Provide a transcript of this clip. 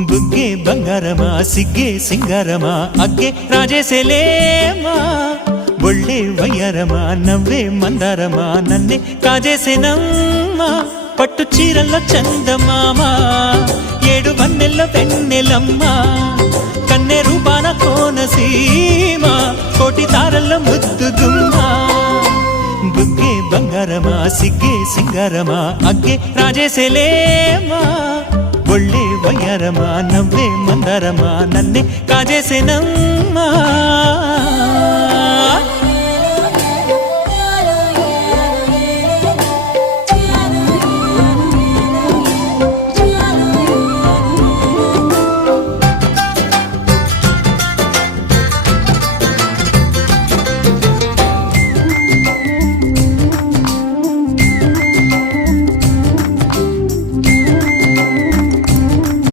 బుగ్గే బంగారమా సిగ్గే సింగారమా అగ్గే రాజేసేలేమా ఒళ్ళే వయ్యారమా నవ్వే మందారమా నన్నే కాజేసేనమ్మా పట్టు చీరల్లో చందమామా ఏడు వన్నెల్లో పెన్నెలమ్మా కన్నె రూపాన కోనసీమ కోటి తారల్లో ముద్దుగుమ్మా బుగ్గే బంగారమా సిగ్గే సింగారమా అగ్గే రాజేసేలేమా ఒళ్ళే వయ్యారమా నవ్వే మందారమా నన్నే కాజేసేనమ్మా